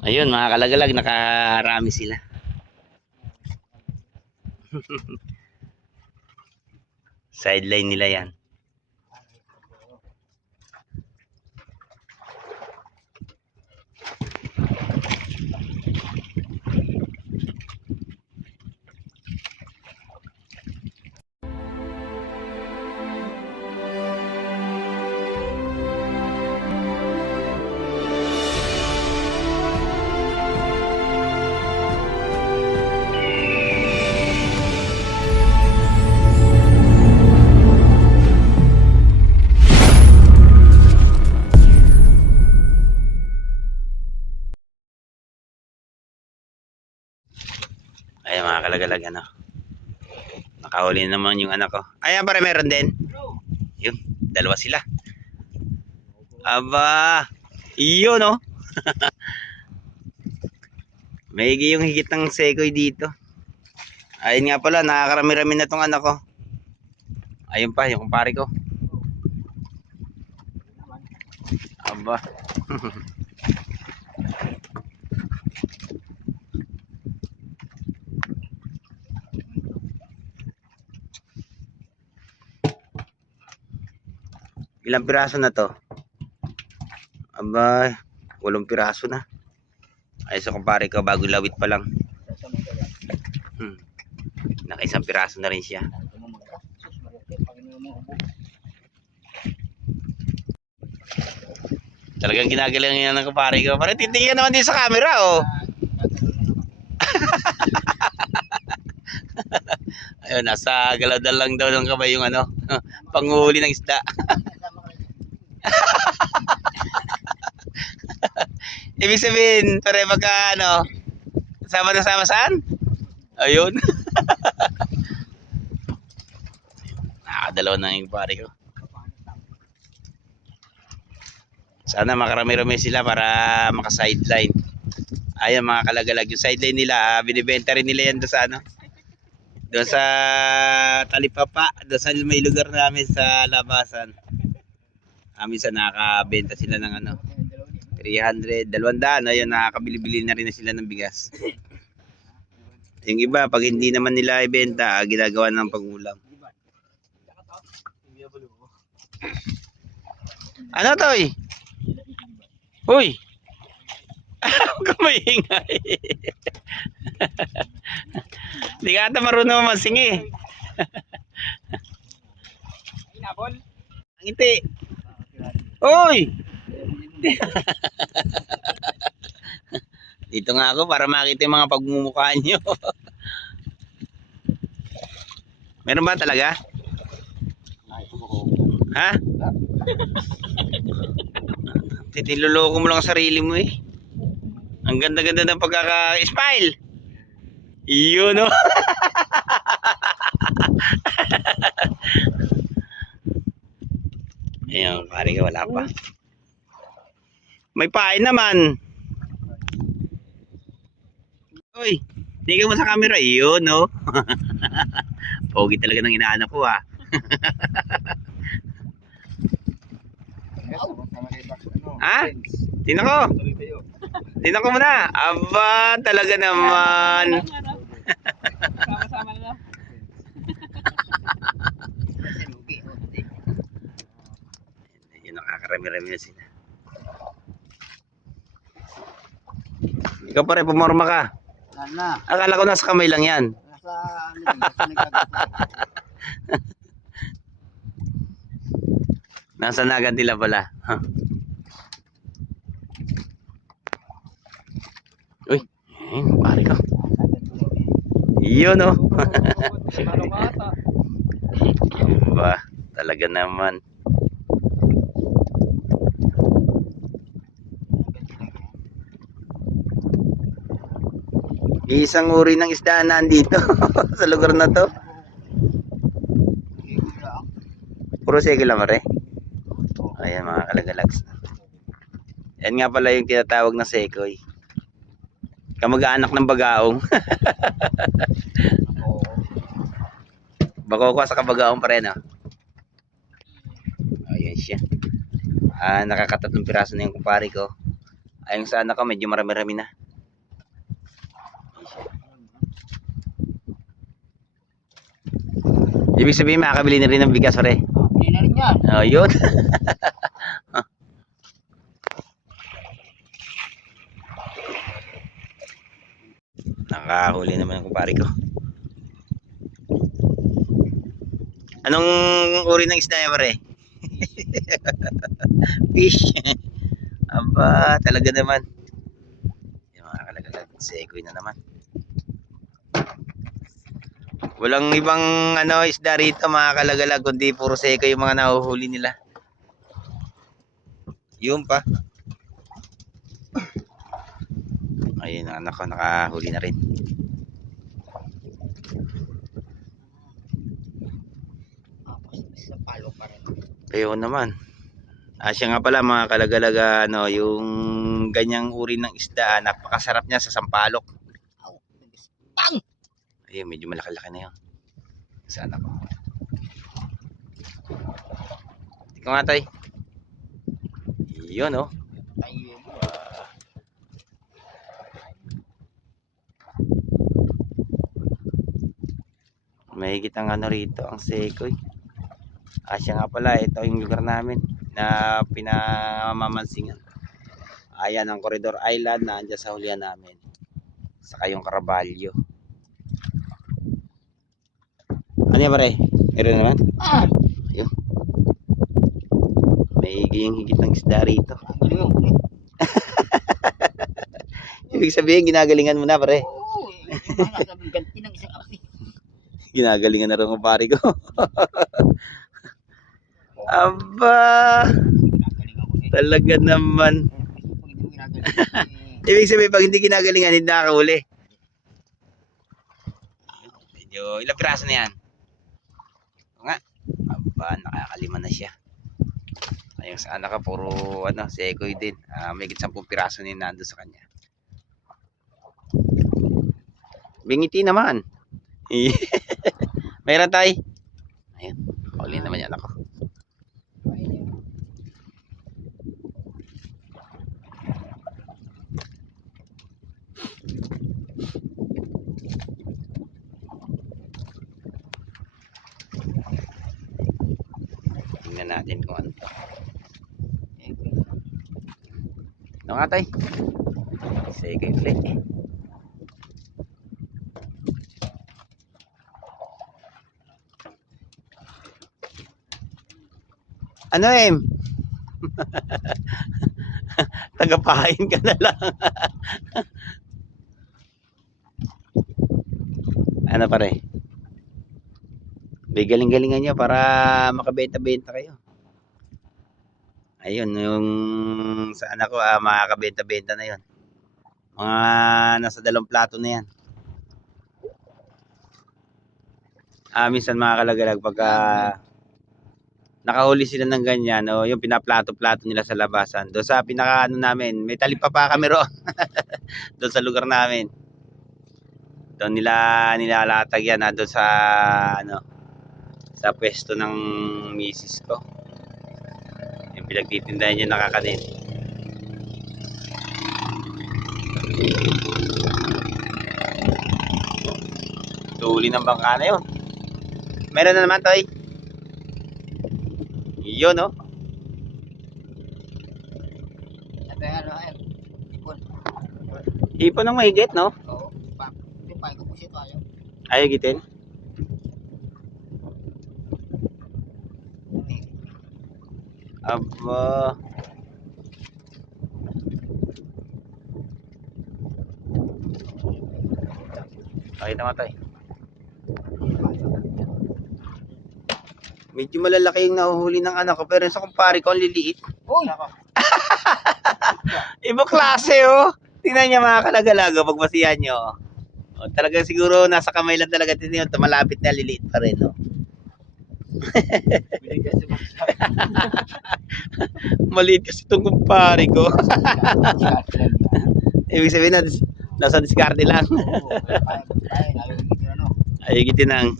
Ayun mga kalagalag, nakarami sila. Sideline nila yan. Ay mga kalagalag, ano, nakahuli naman yung anak ko. Ayan pare, meron din. Yun, dalawa sila. Aba, iyo no. May yung higit ng sekoy dito. Ayun nga pala, nakakarami-rami na tong anak ko. Ayun pa, yung kumpare ko. Aba. Ilang piraso na to? Aba, 8 piraso na. Ay sa kumpare ko, bago lawit pa lang. Naka-1 piraso na rin siya. Talagang ginagalang yan ng kumpare ko. Parang titingnan naman din sa camera, oh. Ayun, nasa galadal lang daw ng kamay yung ano, panghuli ng isda. Ibig sabihin, pare magka ano, sama na sama saan? Ayun. Nakadalaw na yung pare ko. Sana makarami-rami sila para maka-sideline. Ayun mga kalagalag, yung sideline nila, binibenta rin nila yan doon sa ano, doon sa Talipapa, doon sa may lugar namin sa labasan. Minsan nakakabenta sila ng ano, 300, 200, ayun, nakakabili-bili na rin na sila ng bigas. Yung iba, pag hindi naman nila ibenta, ginagawa ng pangulam. Ano to eh? Uy! Huwag ka maingay. Hindi ka ata marunong masingi. Ang ngiti. Uy! Dito nga ako para makita yung mga pagmumukha nyo. Meron ba talaga? Ha? Titiloloko mo lang ang sarili mo eh. Ang ganda-ganda ng pagkaka-smile. Iyon no. Ayun, pare ka, wala pa. May pain naman. Uy, tingin mo sa camera. Iyon no. Pogi talaga ng inaanak ko ah. Ha? Tingnan ko. Tingnan ko muna. Aba, talaga naman. Sama-sama na. Yun, nakakarami-rami na sila. Ikaw pare, pumorma ka. Na. Akala ko nasa kamay lang yan. Nasa Nasa nagan nila pala. Huh. Uy, pare ko. Iyon no. Ba, talaga naman. Isang uri ng isda nandito sa lugar na to. Puro segi lang pare. Ayan mga kalagalags. Yan nga pala yung tinatawag na sekoy. Kamag-anak ng bagaong. Bako ko sa kabagaong pa rin, oh. Ayan siya. Nakakatatlong piraso na yung kumpare ko. Ayun sa anak ko, medyo marami-rami na. Ibig sabihin, makakabili na rin ng bigas, pare. Hindi na rin yan. Oh, yun. Nakahuli naman ang kumpare ko. Anong uri ng isda yan, pare? Fish. Aba, talaga naman. Yung mga kalagalag, sekoy na naman. Walang ibang isda rito mga kalagalag, kundi puro sekoy yung mga nahuhuli nila. Yun pa. Ayun ang anak ko, nakahuli na rin. Sa palo pa rin. Ayun naman. Siya nga pala mga kalagalaga, yung ganyang uri ng isda, napakasarap niya sa sampalok. Pang! Ayun, medyo malaki-laki na yun. Sana ko. Tingnan nga tayo. Yun, oh. Tayo. Mahigit ang rito, ang sekoy. Siya nga pala, ito yung lugar namin na pinamamansingan. Ayan ang Corridor Island na andyan sa hulihan namin. Saka yung Caraballo. Ano yan, pare? Meron naman? Ayun. May higit ng isda rito. Ibig sabihin, ginagalingan mo na, pare. Oo, yung ganti ng isang api. Ginagalingan na rin ang pare ko. Aba, talaga naman. Ibig sabihin, pag hindi ginagalingan, hindi nakakahuli. Medyo, ilang piraso na yan? O nga. Aba, nakakalima na siya. Ayun sa anak ka, puro sekoy din. May 10 piraso na yun nandun sa kanya. Bingiti naman. Mayroon tayo. Ayun, huli naman yan ako. Tingnan natin kung ano to. Ano nga tayo? Sige ulit. Ano tagapahin ka na lang. Ano pare? Galing-galingan nyo para makabenta-benta kayo. Ayun, yung sa anak ko, makakabenta-benta na yun. Mga nasa 2 plato na yan. Minsan mga kalagalag, pagka nakahuli sila ng ganyan, yung pinaplato-plato nila sa labasan. Doon sa pinaka namin, may talipapa kami roon. Doon sa lugar namin. Doon nila nilalatag yan, doon sa sa pwesto ng misis ko. Yung pinagtitindahan niya nakakanin. Tuli ng bangka na yun. Meron na naman, Toy. Yun, oh. Sabi ipon. Ipon ng mahigit, no? Oo. Yung pa ko pusit tayo. Ayaw gitin. Aba. Pakita mo, Toy. Medyo malalaki yung nahuhuli ng anak ko, pero sa kumpare ko, ang liliit. Uy! Ibang klase, oh. Tingnan niya mga kalagalaga, pagbasihan nyo. Talagang siguro nasa kamay lang talaga tinyo, malapit na liliit pa rin, oh. Maliit kasi itong kumpare ko. Ibig sabihin na, nasa diskarte lang. Ayagitin ang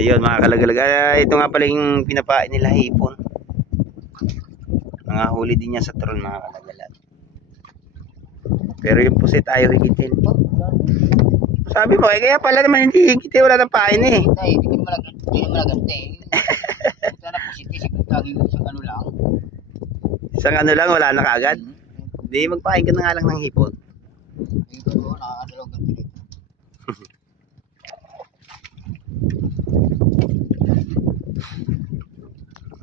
yun mga kalagalag. Ito nga pala yung pinapain nila hipon. Mga Mga huli din yan sa troll mga kalagalag. Pero yung pusit ayaw higitin. Sabi mo, kaya pala naman hindi higitin, wala nang pain eh. Tay, hindi ko naman nagante. Sana positive, siguro taging isang ano lang. Isang ano lang, wala na kaagad. Hmm. Hindi, magpain ka na nga lang ng hipon. Ito doon, nakakadalawang ganti dito.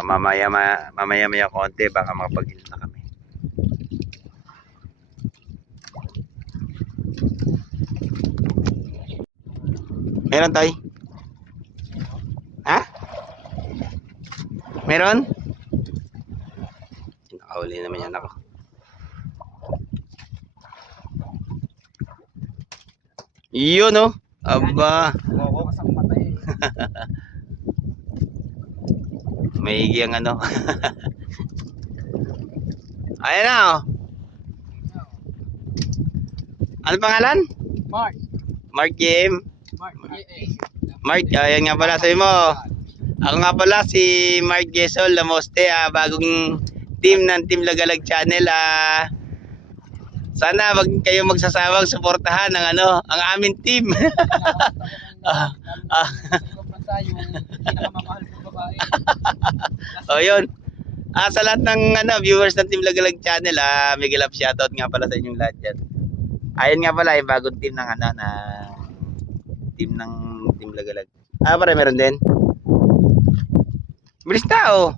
Mamaya konti, baka makapag-inom na kami. Meron tayo? Ha? Meron? Nakahuli naman yan ako. Yun oh. Aba. Oo, kasang matay. Maigi ang ano. Ayan na oh. Ano pangalan? Mark. Mark Jim. Mark, Ayan nga pala sabi mo. Ako nga pala si Mark Gesol Lamoste, bagong team ng Team Lagalag Channel. Sana wag kayong magsasawang suportahan ng ano, ang aming team. O yun. Sa lahat ng ano, viewers ng Team Lagalag Channel, mega love shoutout nga pala sa inyong lahat dyan. Ayun nga pala, yung bagong team ng ano, na team ng Team Lagalag. Pare, meron din. Bilis tao.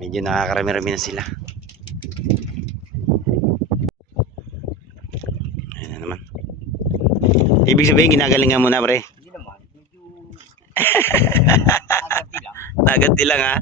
Medyo nakakarami-rami na sila. Ayan na naman. Ibig sabihin, ginagalingan mo na, pre. hindi naman. Medyo agad lang. Naganti lang, ha.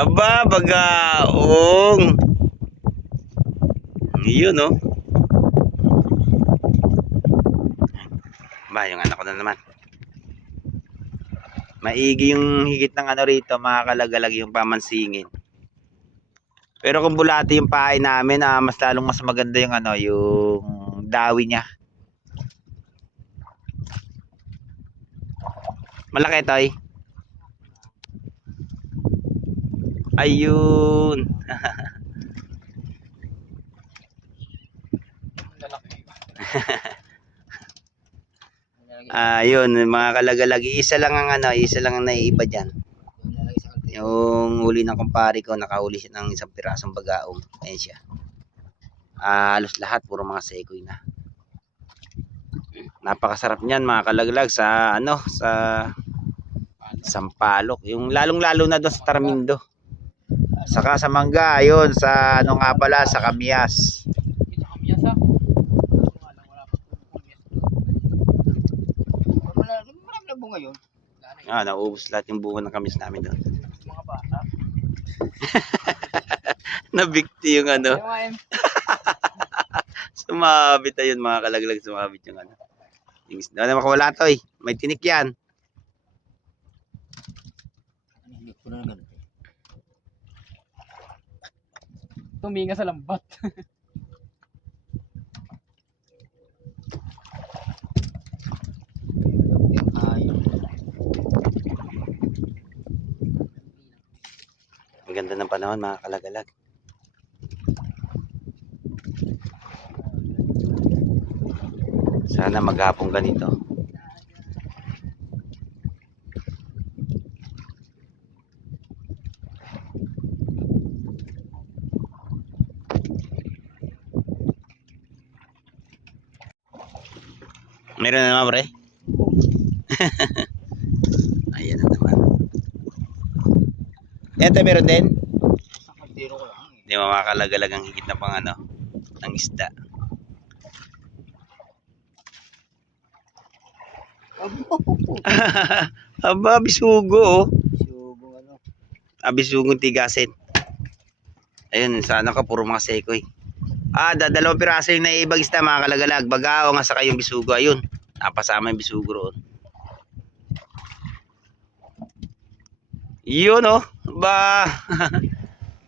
Aba, bagaong. Yun, no. Ba, yung anak ko na naman. Maigi yung higit ng ano rito, makakalagalag yung pamansingin. Pero kung bulati yung pahay namin, mas maganda yung ano, yung dawi niya. Malaki ito, eh. Ayun. Ayun, mga kalagalag, isa lang ang ano, isa lang ang naiiba diyan. Yung huli ng kumpare ko, nakahuli siya ng isang pirasong bagaong. Ayan siya. Halos lahat puro mga sekoy na. Napakasarap niyan mga kalaglag sa ano, sa Sampalok, yung lalong-lalo na doon sa Tarmindo. Saka sa Mangga, ayun, sa ano nga pala, sa Kamyas. Marami na bunga yun. Naubos lahat yung bunga ng Kamyas namin doon. Mga bata. Nabikti yung ano. Sumabit ayun mga kalaglag, sumabit yung ano. Yung isda na makawala to eh. May tinik yan. Hindi ko na ganito. Tuminga sa lambat. Ang ganda ng panahon mga kalagalag. Sana maghapong ganito. Meron na naman, pre. Ayan na naman. Ito meron din. Sa kaldero ko lang eh. Hindi mo makakalagalag ang higit na pang ano, ng isda. Aba, bisugo oh. Sugo ano. Bisugong tigasin. Ayun, sana ka puro mga sekoy. Dalawang piraso yung naiibag isda mga kalagalag. Bagao nga saka yung bisugo. Ayun, napasama yung bisugo roon. Yun oh. Ba.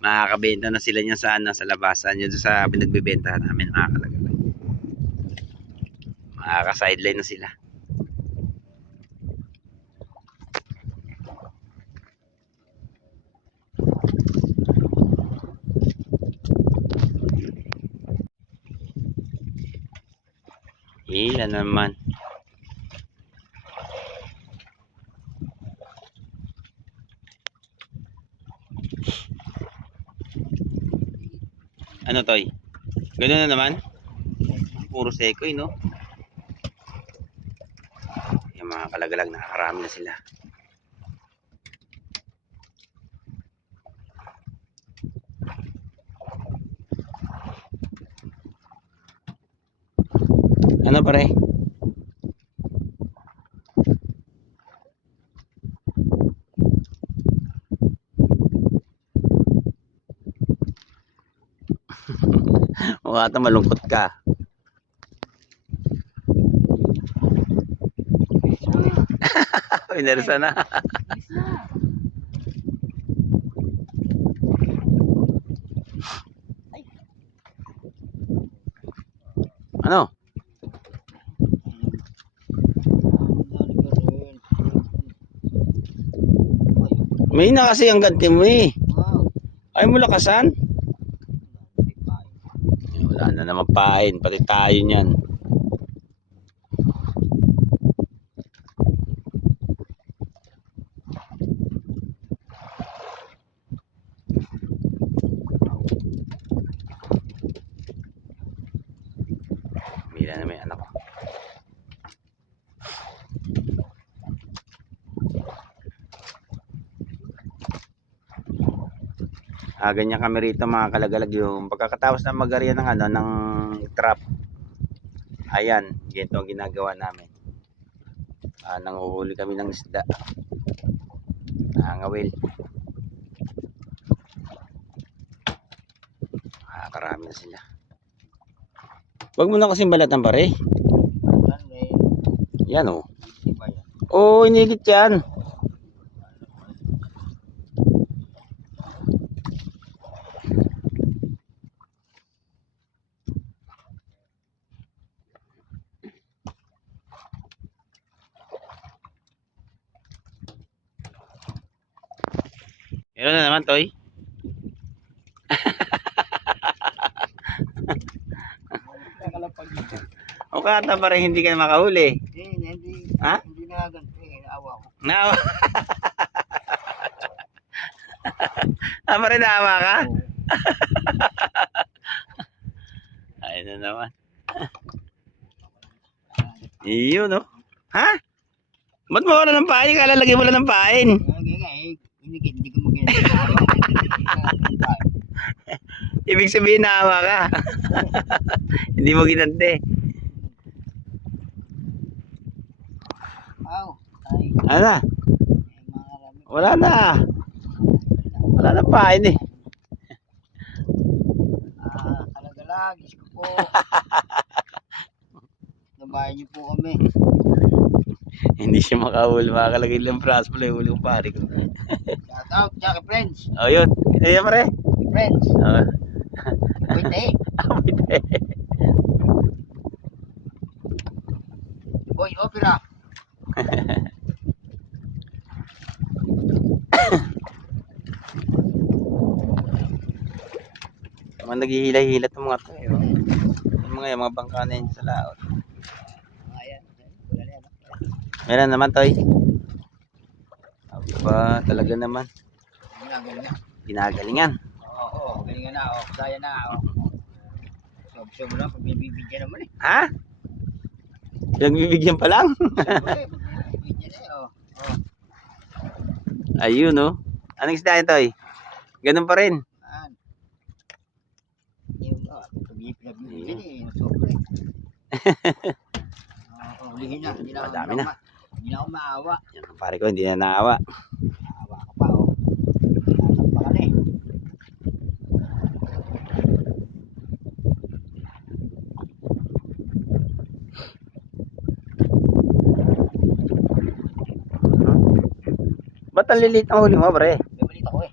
Makakabenta na sila niyan sa ano, sa labasan. Yun sa pinagbebentahan namin mga kalagalag. Makaka-sideline na sila. Ilan naman. Ano toy? Ganun na naman? Puro sekoy, no? Yung mga kalagalag, nakakarami na sila. Ano pare? Mukha ata malungkot ka. Pinersa na. Ano? May na kasi ang ganti mo eh. Ay mo lakasan? Wala na naman pain, pati tayo niyan. Mila na may anak ko. Ganyan kami rito mga kalagalag, yung pagkakatapos na mag-area ng ano ng trap. Ayan, ganito ang ginagawa namin. Nanguhuli kami ng isda. Nangawil. Karami na sila. Wag mo na kasing balatan pare. Yan oh. Oh, inigit yan. Meron na naman, Toy. O kata pa rin hindi ka na makahuli. Hindi. Ha? Hindi nagaganti. Naawa ko. Naawa. Pa rin naawa ka? Ayun na naman. Iyo, no? Ha? Ba't mo wala ng pain? Kalalagay mo lang ng pain. Hindi ko magiging. Ibig sabihin naawa ka. Hindi mo ginante. Ano na? Wala na. Wala na pain eh. Kalagalag, isko po. Nabayan niyo po kami. Hindi siya makahuli. Makakalagay lang braso pala yung huli kong pare ko. Shout out, Jackie Friends. O yun. Ayan pare. Friends. Oh. Wait Boy, opera. Mga naghihila-hila itong mga to. Yung mga bangka na yun sa laot. Ayan. Wala na yan. Meron naman, Toy. Aba, talaga naman. Ginagalingan. Oo, galingan na. Kaya na. Sob mo lang, pagbibigyan naman eh. Ha? Nagbibigyan pa lang? Pagbibigyan eh, Ayun, no? Anong isda yun, Toy? Ganun pa rin. Pagbibigyan eh, sobre. Hulihin na. Madami na. Hindi na ako maawa. Yan ang pare ko, hindi na naawa. Maawa ka pa, Tatak pa ka na eh. Ba't ang lilit ang huli mo, pre? May balita ko eh.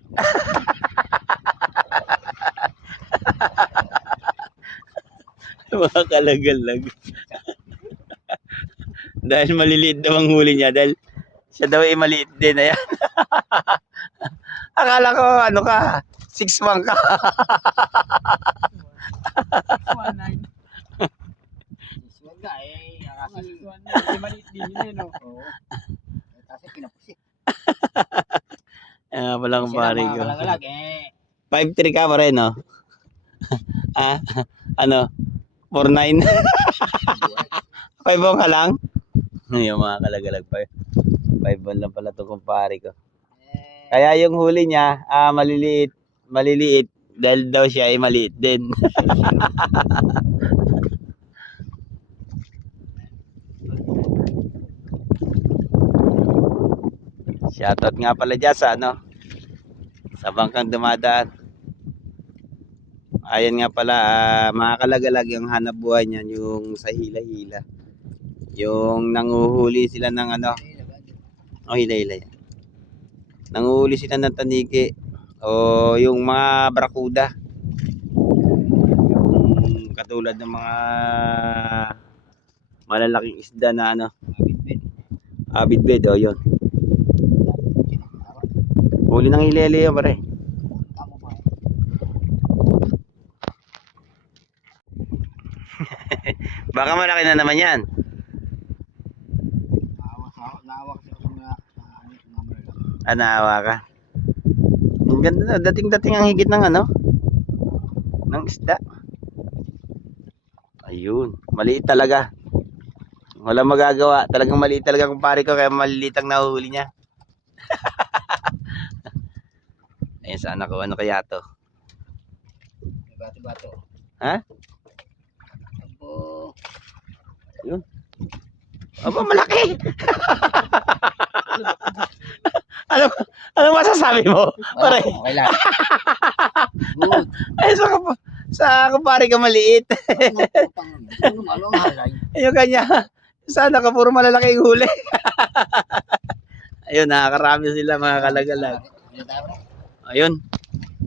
Mga kalagalag. Dahil maliliit daw ang huli niya. Dahil siya daw ay maliit din. Ayan. Akala ko, ano ka, 6'1" ka. 1.9. Iswag nga eh. Kasi, 1.9. Hindi maliit din yun eh, no? oo. Kasi pinapusit. Ayan nga pala ang pare ko. Kalagalag eh. 5'3" ka pa rin, no? Ah, ano? 4'9"? 5'1" ka lang? Yung mga kalagalag pa. 5'1" lang pala itong kumpare ko. Eh, Kaya yung huli niya, maliliit. Maliliit. Dahil daw siya ay maliit din. Shoutout nga pala dyan sa ano, sa bangkang dumadaan. Ayan nga pala, mga kalagalag yung hanap buhay niyan, yung sa hila-hila. Yung nanguhuli sila ng ano, oh hila-hila yan. Nanguhuli sila ng taniki o yung mga brakuda. Yung katulad ng mga malalaking isda na ano, avid bed, o yun. Huli ng hila-hila yun pare. tama ba? Baka malaki na naman yan. Naawa kasi ako sa mga malalaki. Naawa ka. Ang ganda na, dating-dating ang higit ng ano, ng isda. Ayun, maliit talaga. Wala magagawa, talagang maliit talaga kumpare ko, kaya maliliit ang nahuhuli niya. Ayun, sana ko, ano kaya to? Bato-bato. Ha? Opo. Ayun. Aba, malaki! ano, ano masasabi mo? Pare, Okay lang. Good. ay, sa kumpare ka maliit. Ano ang halay? Ayun kanya, sana ka puro malalaki yung huli. Ayun, nakakarami sila mga kalagalag. Ano tayo bro? Ayun,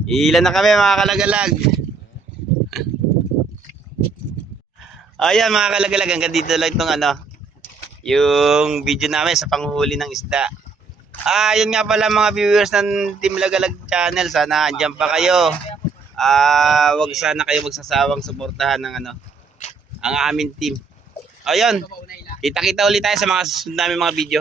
ilan na kami mga kalagalag. Ayan mga kalagalag, hanggang dito lang itong ano, yung video namin sa panghuhuli ng isda. Yun nga pala mga viewers ng Team Lagalag Channel, sana andyan pa kayo. Wag sana kayo magsasawang suportahan ng ano, ang aming team. Ayun, kita-kita ulit tayo sa mga susunod namin mga video.